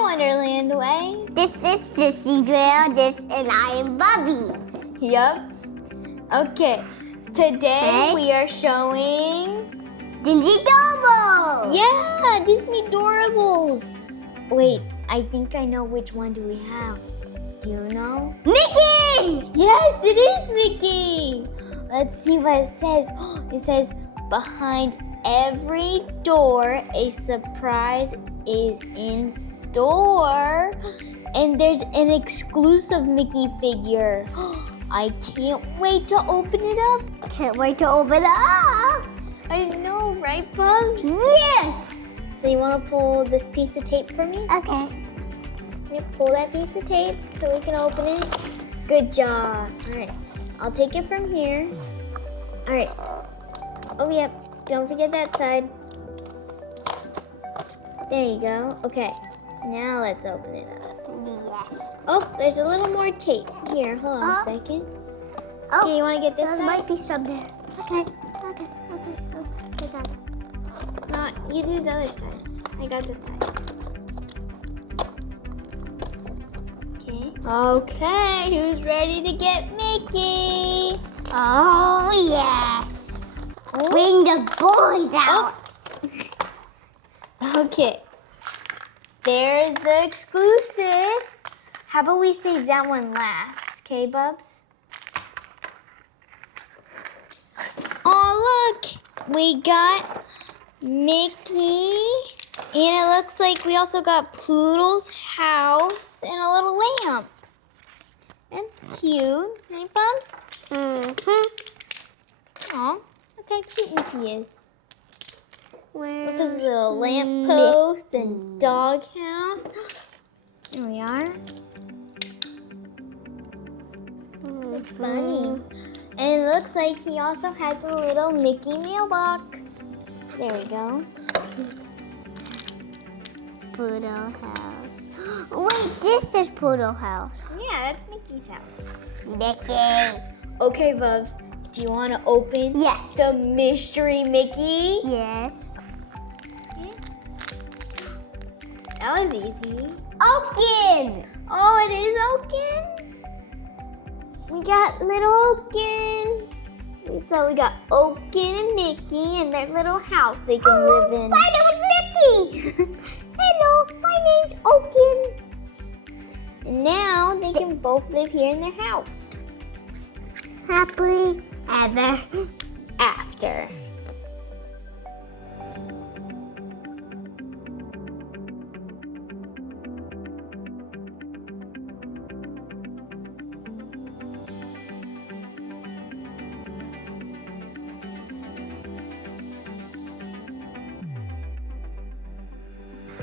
Wonderland way. This is Sissy Girl, and I am Bobby. Yup. Okay, today we are showing Disney Doorables. Yeah, Disney Doorables. Wait, I think I know which one do we have. Do you know? Mickey! Yes, it is Mickey. Let's see what it says. It says, behind every door, a surprise is in store. And there's an exclusive Mickey figure. I can't wait to open it up. Can't wait to open it up. I know, right, Bubs? Yes! So you want to pull this piece of tape for me? Okay. Yeah, pull that piece of tape so we can open it. Good job. All right, I'll take it from here. All right. Oh, yep. Don't forget that side. There you go. Okay. Now let's open it up. Yes. Oh, there's a little more tape. Here, hold on a second. Oh, Here, you want to get this there side? might be some there. Okay. I got it. No, you do the other side. I got this side. Okay. Okay, who's ready to get Mickey? Oh, yes. Bring the boys out. Okay. There's the exclusive. How about we save that one last, okay, Bubs? Oh, look. We got Mickey. And it looks like we also got Poodle's house and a little lamp. That's cute. Right, Bubs? Mm-hmm. Aw, look how cute Mickey is. Where's With his little lamppost and doghouse. Here we are. It's funny. And it looks like he also has a little Mickey mailbox. There we go. Poodle house. Wait, this is Poodle house. Yeah, that's Mickey's house. Mickey. Okay, Bubs. Do you want to open Yes. the mystery Mickey? Yes. Okay. That was easy. Oaken. Oh, it is Oaken? We got little Oaken. So we got Oaken and Mickey and their little house they can live in. My name is Mickey. Hello, my name's Oaken. And now they can both live here in their house. Happily ever After.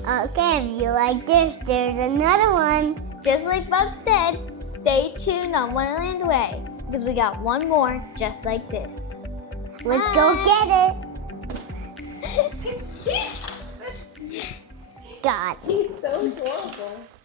Okay, if you like this, there's another one. Just like Bub said, stay tuned on Wonderland Way because we got one more just like this. Let's go get it. God. He's so adorable.